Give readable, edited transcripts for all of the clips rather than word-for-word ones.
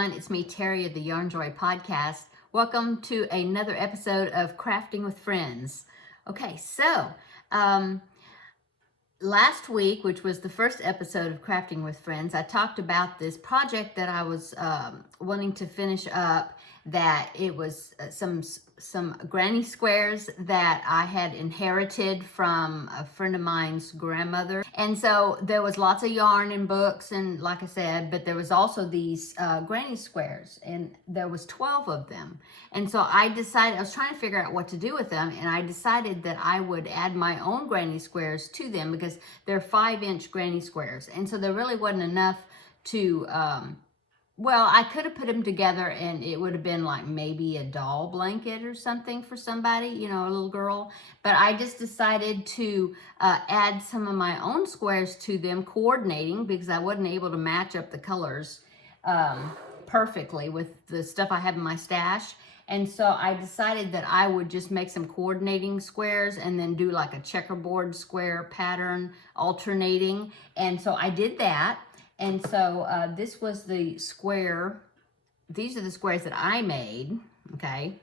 everyone, it's me, Terri of the Yarn Joy podcast. Welcome to another episode of Crafting with Friends. Okay, so last week, which was the first episode of Crafting with Friends, I talked about this project that I was wanting to finish up, that it was some granny squares that I had inherited from a friend of mine's grandmother. And so there was lots of yarn and books, and like I said, but there was also these granny squares, and there was 12 of them. And so I decided, I was trying to figure out what to do with them, and I decided that I would add my own granny squares to them because they're 5-inch granny squares. And so there really wasn't enough to, well, I could have put them together and it would have been like maybe a doll blanket or something for somebody, you know, a little girl. But I just decided to add some of my own squares to them, coordinating, because I wasn't able to match up the colors perfectly with the stuff I have in my stash. And so I decided that I would just make some coordinating squares and then do like a checkerboard square pattern alternating. And so I did that. And so this was the square. These are the squares that I made, okay?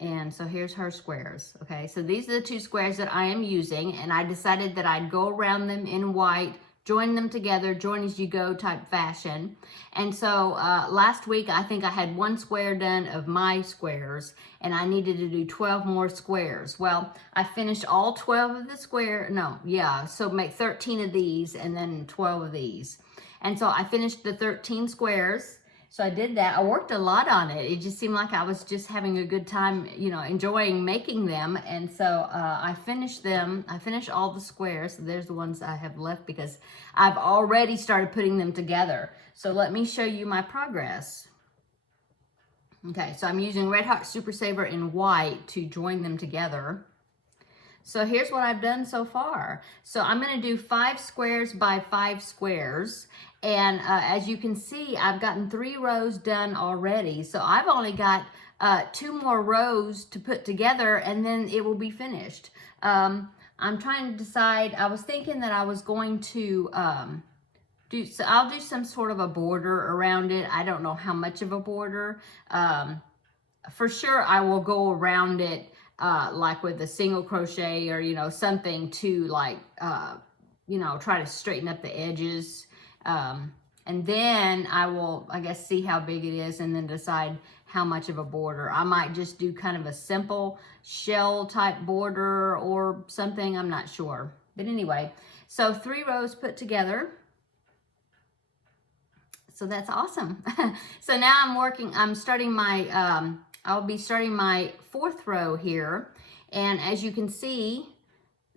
And so here's her squares, okay? So these are the two squares that I am using, and I decided that I'd go around them in white, join them together, join as you go type fashion. And so last week, I think I had one square done of my squares, and I needed to do 12 more squares. Well, I finished all 12 of the so make 13 of these and then 12 of these. And so I finished the 13 squares. So I did that. I worked a lot on it. It just seemed like I was just having a good time, you know, enjoying making them. And so I finished them. I finished all the squares. So there's the ones I have left because I've already started putting them together. So let me show you my progress. Okay, so I'm using Red Hot Super Saver in white to join them together. So here's what I've done so far. So I'm going to do 5 squares by 5 squares. And as you can see, I've gotten 3 rows done already. So I've only got 2 more rows to put together, and then it will be finished. I'm trying to decide. I was thinking that I was going to I'll do some sort of a border around it. I don't know how much of a border. For sure, I will go around it like with a single crochet or, you know, something to like, you know, try to straighten up the edges. And then I will, I guess, see how big it is and then decide how much of a border. I might just do kind of a simple shell type border or something. I'm not sure. But anyway, so 3 rows put together. So that's awesome. So now I'm starting my, I'll be starting my 4th row here. And as you can see,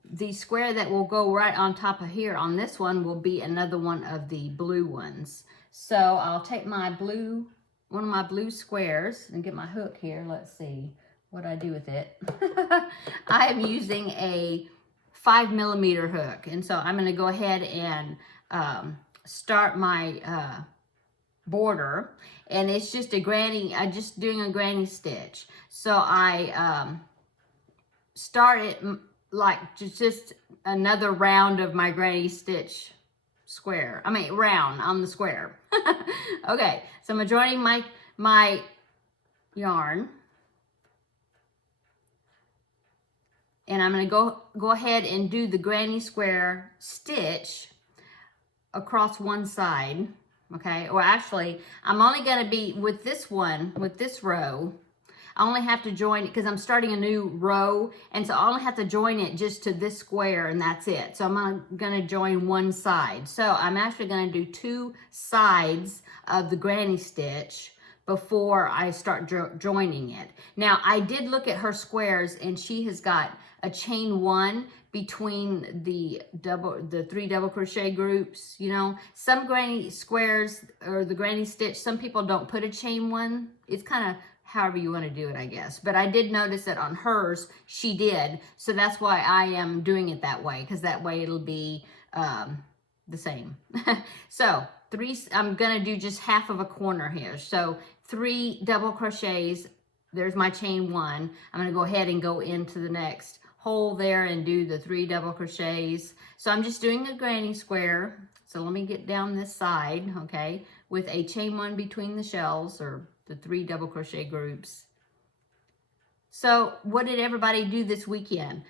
the square that will go right on top of here on this one will be another one of the blue ones. So I'll take my blue, one of my blue squares and get my hook here. Let's see what I do with it. I am using a 5mm hook. And so I'm going to go ahead and start my border, and it's just a granny, I'm just doing a granny stitch. So I start it like just another round of my granny stitch square. I mean round on the square. Okay, so I'm joining my yarn, and I'm going to go ahead and do the granny square stitch across one side. Okay, or actually, I'm only going to be with this one, with this row. I only have to join it because I'm starting a new row, and so I only have to join it just to this square, and that's it. So I'm going to join one side. So I'm actually going to do 2 sides of the granny stitch before I start joining it. Now, I did look at her squares, and she has got a chain 1 between the 3 double crochet groups. You know, some granny squares or the granny stitch, some people don't put a chain 1. It's kind of however you want to do it, I guess. But I did notice that on hers, she did. So that's why I am doing it that way, because that way it'll be the same. So I'm going to do just half of a corner here. So 3 double crochets. There's my chain 1. I'm going to go ahead and go into the next hole there and do the 3 double crochets. So I'm just doing a granny square. So let me get down this side, okay, with a chain 1 between the shells, or the 3 double crochet groups. So what did everybody do this weekend?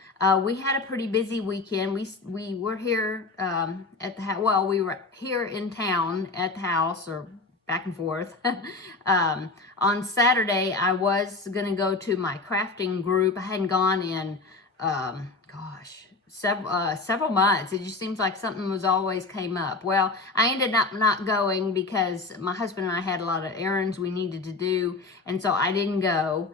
We had a pretty busy weekend. We were here at the house. Well, we were here in town at the house, or back and forth. On Saturday, I was going to go to my crafting group. I hadn't gone in, several months. It just seems like something was always came up. Well, I ended up not going because my husband and I had a lot of errands we needed to do, and so I didn't go.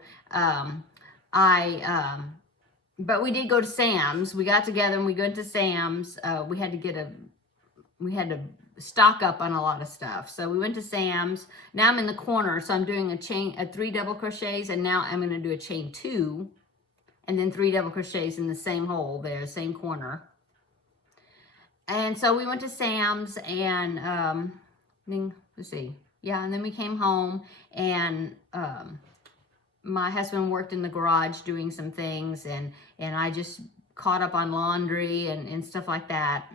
But we did go to Sam's. We got together and we went to Sam's. We had to stock up on a lot of stuff. So we went to Sam's. Now I'm in the corner, so I'm doing a 3 double crochets, and now I'm going to do a chain 2, and then 3 double crochets in the same hole there, same corner. And so we went to Sam's, and then, let's see. Yeah, and then we came home, and my husband worked in the garage doing some things, and I just caught up on laundry and stuff like that,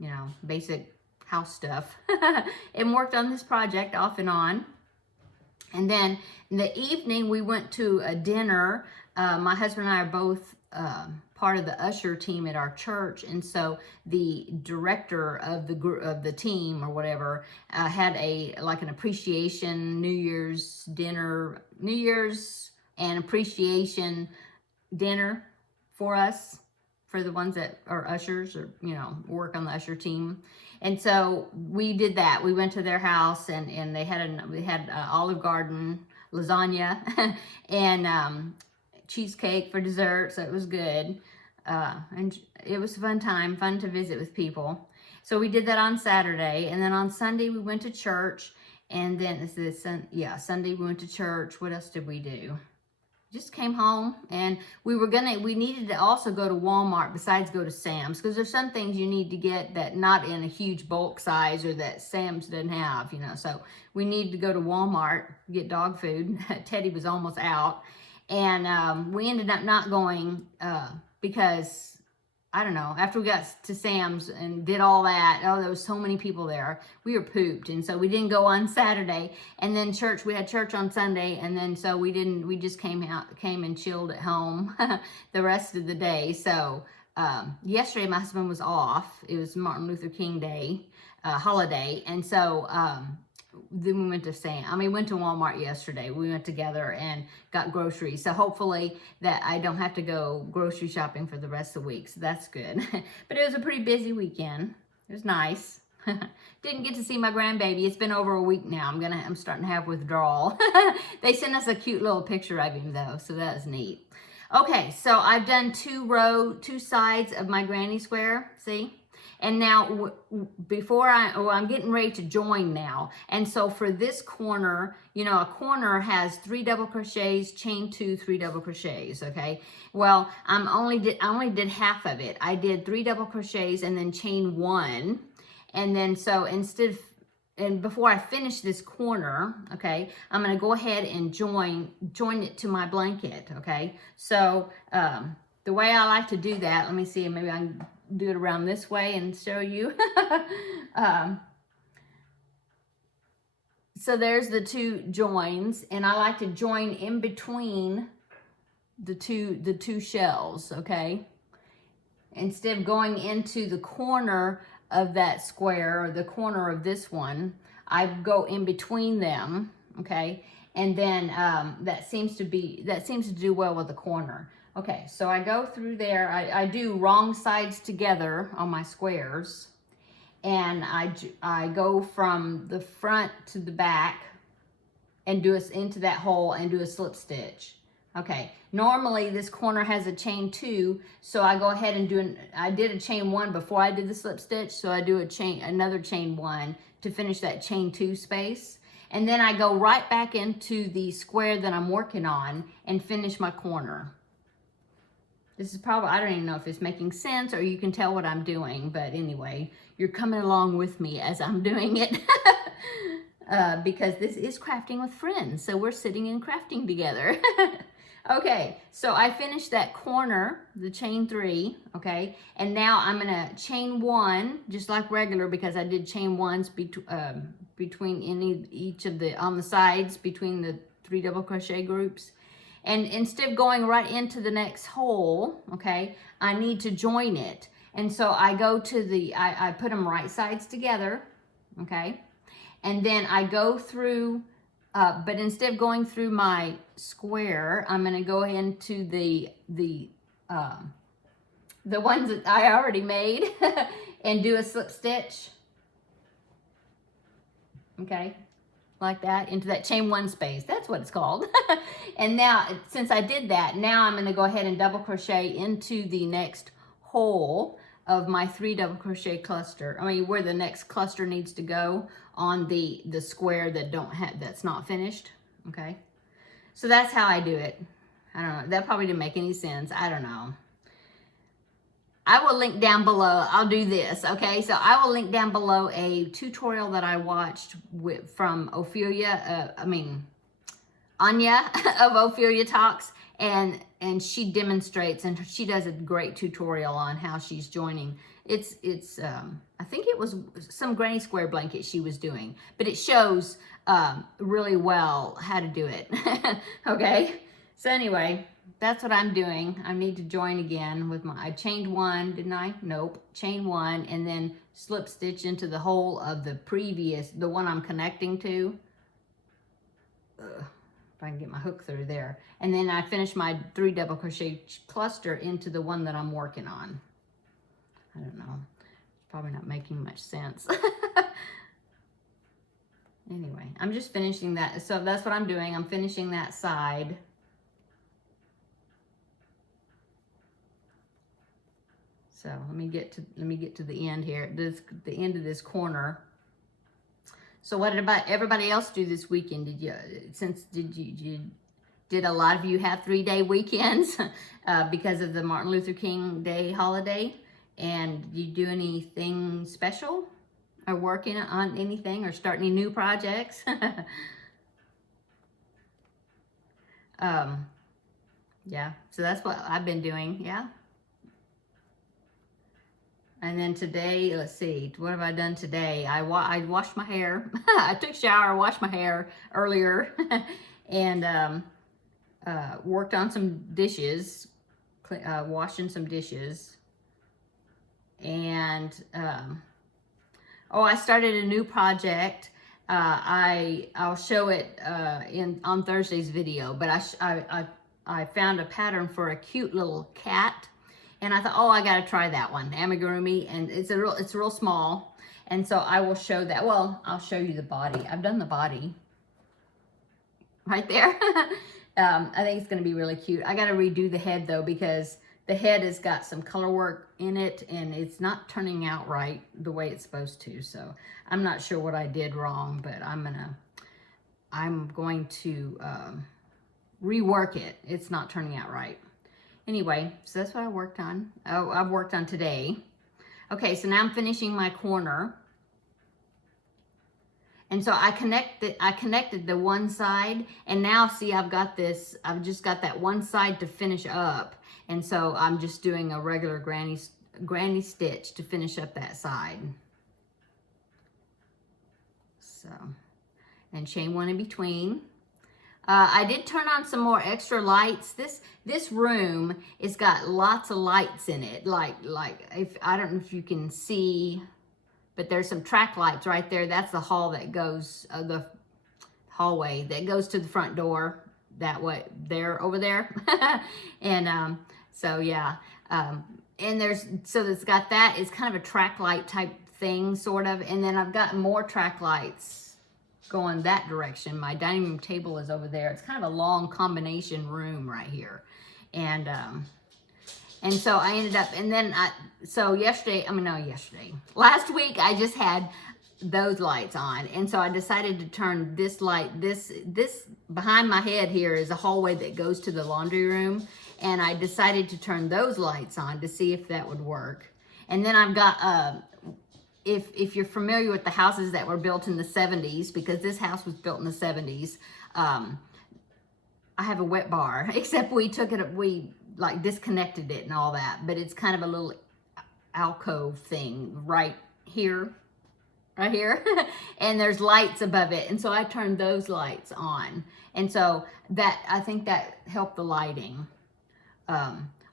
you know, basic house stuff, and worked on this project off and on. And then in the evening, we went to a dinner. My husband and I are both part of the usher team at our church, and so the director of the team, or whatever, had an appreciation New Year's and appreciation dinner for us, for the ones that are ushers, or, you know, work on the usher team. And so we did that. We went to their house, and they had Olive Garden lasagna and cheesecake for dessert, so it was good. And it was a fun time, fun to visit with people. So we did that on Saturday, and then on Sunday we went to church, and then Sunday we went to church. What else did we do? Just came home, and we needed to also go to Walmart besides go to Sam's, because there's some things you need to get that not in a huge bulk size, or that Sam's doesn't have, you know. So we needed to go to Walmart, get dog food. Teddy was almost out, and we ended up not going because, I don't know, after we got to Sam's and did all that, there was so many people there, we were pooped, and so we didn't go on Saturday. And then we had church on Sunday, and then so we just came and chilled at home the rest of the day. So yesterday my husband was off. It was Martin Luther King Day holiday, and so then we went to Walmart yesterday. We went together and got groceries. So hopefully that I don't have to go grocery shopping for the rest of the week. So that's good. But it was a pretty busy weekend. It was nice. Didn't get to see my grandbaby. It's been over a week now. I'm starting to have withdrawal. They sent us a cute little picture of him though, so that was neat. Okay, so I've done two sides of my granny square. See? And now, I'm getting ready to join now. And so for this corner, you know, a corner has 3 double crochets, chain 2, 3 double crochets, okay? Well, I only did half of it. I did 3 double crochets and then chain 1. And then so before I finish this corner, okay, I'm going to go ahead and join it to my blanket, okay? So the way I like to do that, let me see, maybe I can do it around this way and show you. So there's the 2 joins, and I like to join in between the two shells, okay? Instead of going into the corner of that square, or the corner of this one, I go in between them, okay? And then that seems to do well with the corner. Okay, so I go through there. I do wrong sides together on my squares, and I go from the front to the back and do it into that hole and do a slip stitch. Okay, normally this corner has a chain 2, so I go ahead and I did a chain 1 before I did the slip stitch, so I do another chain 1 to finish that chain 2 space. And then I go right back into the square that I'm working on and finish my corner. This is probably, I don't even know if it's making sense or you can tell what I'm doing, but anyway, you're coming along with me as I'm doing it. Because this is Crafting with Friends, so we're sitting and crafting together. Okay, so I finished that corner, the chain 3, okay, and now I'm gonna chain 1 just like regular, because I did chain 1s between each of the on the sides between the 3 double crochet groups. And instead of going right into the next hole, okay, I need to join it. And so I go to the, I put them right sides together, okay, and then I go through, but instead of going through my square, I'm going to go into the ones that I already made and do a slip stitch, okay, like that, into that chain 1 space. That's what it's called. And now, since I did that, now I'm going to go ahead and double crochet into the next hole of my 3 double crochet cluster. I mean, where the next cluster needs to go on the square that's not finished. Okay, so that's how I do it. I don't know, that probably didn't make any sense. I don't know. I will link down below. I'll do this, okay? So I will link down below a tutorial that I watched from Anya of Ophelia Talks, and she demonstrates, and she does a great tutorial on how she's joining. It's I think it was some granny square blanket she was doing, but it shows really well how to do it. Okay, so anyway, that's what I'm doing. I need to join again with I chained 1, didn't I? Nope, chain 1, and then slip stitch into the hole of the one I'm connecting to. If I can get my hook through there. And then I finish my 3 double crochet cluster into the one that I'm working on. I don't know, it's probably not making much sense. Anyway, I'm just finishing that. So that's what I'm doing. I'm finishing that side. So let me get to the end here. The end of this corner. So what did everybody else do this weekend? Did a lot of you have 3-day weekends because of the Martin Luther King Day holiday? And did you do anything special, or working on anything, or start any new projects? Yeah, so that's what I've been doing, yeah. And then today, let's see, what have I done today? I washed my hair. I took a shower, washed my hair earlier, and worked on some dishes, washing some dishes. And, I started a new project. I'll show it on Thursday's video, but I found a pattern for a cute little cat. And I thought, I got to try that one, amigurumi, and it's real small, and so I will show that. Well, I'll show you the body. I've done the body right there. I think it's going to be really cute. I got to redo the head though, because the head has got some color work in it, and it's not turning out right the way it's supposed to. So I'm not sure what I did wrong, but I'm going to rework it. It's not turning out right. Anyway, so that's what I worked on. I've worked on today. Okay, so now I'm finishing my corner. And so I connected the one side, and now see I've just got that one side to finish up. And so I'm just doing a regular granny stitch to finish up that side. So, and chain 1 in between. I did turn on some more extra lights. This room has got lots of lights in it. Like I don't know if you can see, but there's some track lights right there. That's the hall that goes, the hallway that goes to the front door. That way, over there. And so yeah, and so it's got that. It's kind of a track light type thing, sort of. And then I've got more track lights going that direction. My dining room table is over there. It's kind of a long combination room right here. And so I ended up, and then last week I just had those lights on. And so I decided to turn this light, this behind my head here is a hallway that goes to the laundry room. And I decided to turn those lights on to see if that would work. And then I've got, if you're familiar with the houses that were built in the 70s, because this house was built in the 70s, I have a wet bar, except we like disconnected it and all that, but it's kind of a little alcove thing right here, and there's lights above it, and so I turned those lights on, and so I think that helped the lighting.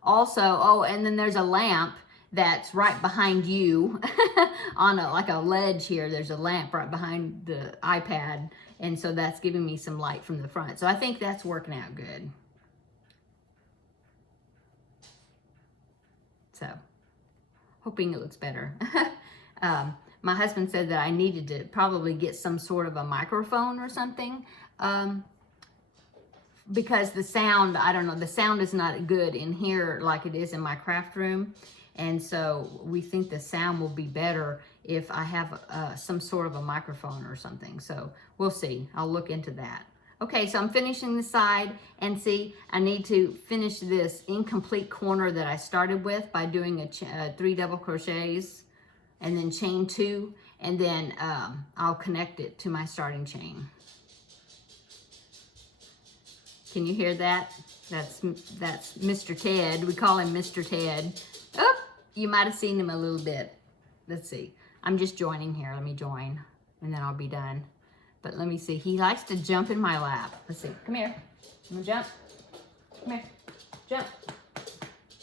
Also, oh, and then there's a lamp that's right behind you on like a ledge here. There's a lamp right behind the iPad, and so that's giving me some light from the front. So I think that's working out good. So, hoping it looks better. My husband said that I needed to probably get some sort of a microphone or something, because the sound, I don't know, the sound is not good in here like it is in my craft room. And so we think the sound will be better if I have some sort of a microphone or something. So we'll see. I'll look into that. Okay, so I'm finishing the side, and see, I need to finish this incomplete corner that I started with by doing 3 double crochets and then chain 2, and then I'll connect it to my starting chain. Can you hear that? That's Mr. Ted. We call him Mr. Ted. Oh, you might have seen him a little bit. Let's see. I'm just joining here. Let me join, and then I'll be done. But let me see. He likes to jump in my lap. Let's see. Come here. I'm gonna jump. Come here. Jump.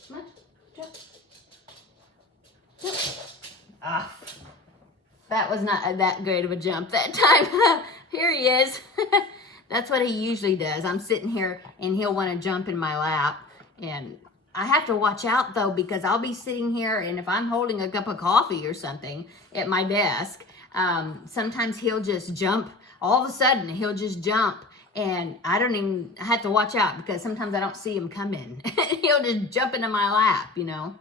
Come on. Jump. Jump. Ah. That was not that great of a jump that time. Here he is. That's what he usually does. I'm sitting here and he'll want to jump in my lap. And I have to watch out though, because I'll be sitting here, and if I'm holding a cup of coffee or something at my desk, sometimes he'll just jump. All of a sudden he'll just jump, and I have to watch out, because sometimes I don't see him coming. He'll just jump into my lap, you know.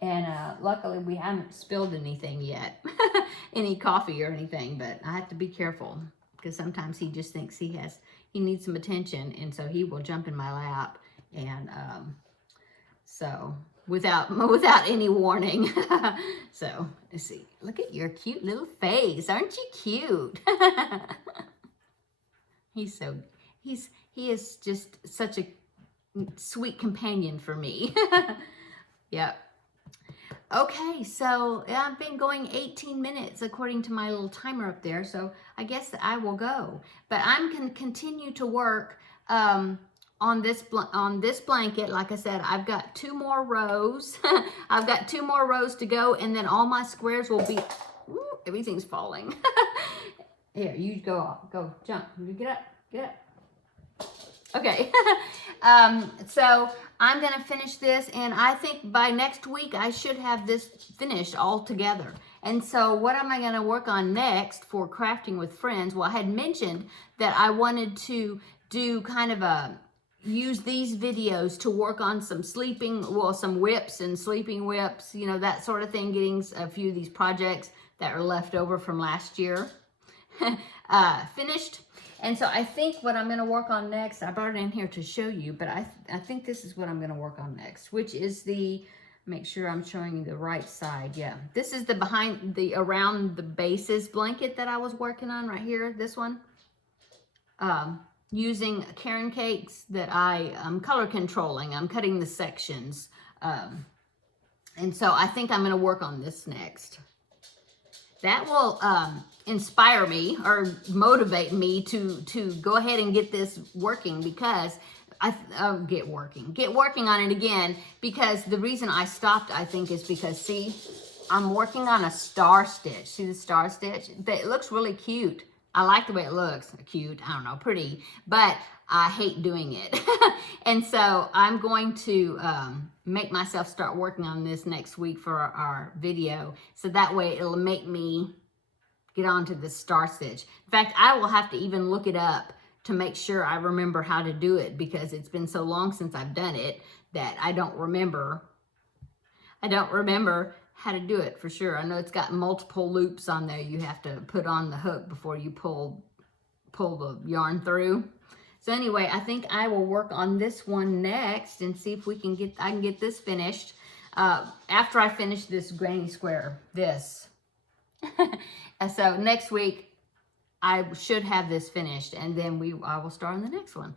And luckily we haven't spilled anything yet, any coffee or anything, but I have to be careful, because sometimes he just thinks he needs some attention, and so he will jump in my lap, and so without any warning. So let's see. Look at your cute little face. Aren't you cute? He is just such a sweet companion for me. Yep. Okay, so I've been going 18 minutes according to my little timer up there, so I guess I will go. But I'm going to continue to work on this blanket. Like I said, I've got 2 more rows. I've got 2 more rows to go, and then all my squares will be... Ooh, everything's falling. Here, you go jump. You get up. Okay. So I'm going to finish this, and I think by next week I should have this finished all together. And so what am I going to work on next for Crafting with Friends? Well, I had mentioned that I wanted to do kind of use these videos to work on some whips and sleeping whips, you know, that sort of thing, getting a few of these projects that are left over from last year finished. And so I think what I'm going to work on next, I brought it in here to show you, but I think this is what I'm going to work on next, which is make sure I'm showing you the right side. Yeah, this is the around the bases blanket that I was working on right here, this one. Using Karen cakes that I'm color controlling. I'm cutting the sections. And so I think I'm going to work on this next. That will inspire me or motivate me to go ahead and get this working, because get working on it again, because the reason I stopped, I think, is because, see, I'm working on a star stitch. See the star stitch? It looks really cute. I like the way it looks. Cute, I don't know, pretty, but I hate doing it. And so I'm going to make myself start working on this next week for our video, so that way it'll make me get onto the star stitch. In fact, I will have to even look it up to make sure I remember how to do it, because it's been so long since I've done it that I don't remember how to do it for sure. I know it's got multiple loops on there you have to put on the hook before you pull the yarn through. So anyway, I think I will work on this one next and see if I can get this finished after I finish this granny square, this. So next week I should have this finished, and then I will start on the next one.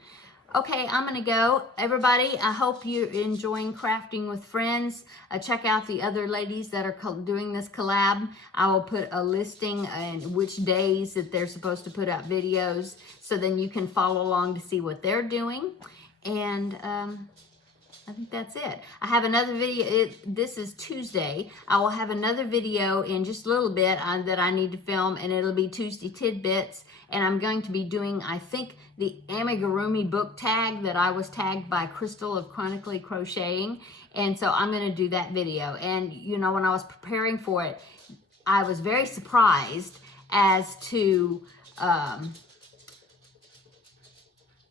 Okay, I'm going to go. Everybody, I hope you're enjoying Crafting with Friends. Check out the other ladies that are doing this collab. I will put a listing and which days that they're supposed to put out videos, so then you can follow along to see what they're doing. And I think that's it. I have another video. This is Tuesday. I will have another video in just a little bit that I need to film, and it'll be Tuesday Tidbits. And I'm going to be doing, I think, the amigurumi book tag that I was tagged by Crystal of Chronically Crocheting. And so I'm going to do that video. And, you know, when I was preparing for it, I was very surprised as to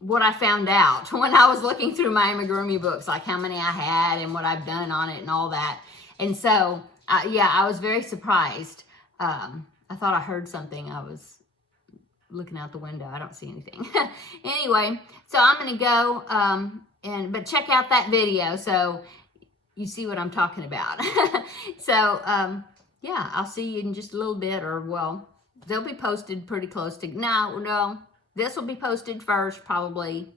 what I found out when I was looking through my amigurumi books, like how many I had and what I've done on it and all that. And so, yeah, I was very surprised. I thought I heard something. I was looking out the window. I don't see anything. Anyway, so I'm going to go, but check out that video so you see what I'm talking about. So, yeah, I'll see you in just a little bit, or, well, they'll be posted pretty close to, no, this will be posted first, probably.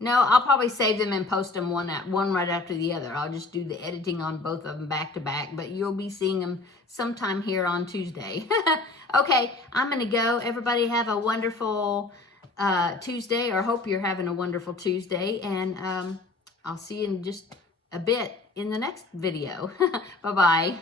No, I'll probably save them and post them one right after the other. I'll just do the editing on both of them back to back, but you'll be seeing them sometime here on Tuesday. Okay, I'm going to go. Everybody have a wonderful Tuesday, or hope you're having a wonderful Tuesday, and I'll see you in just a bit in the next video. Bye-bye.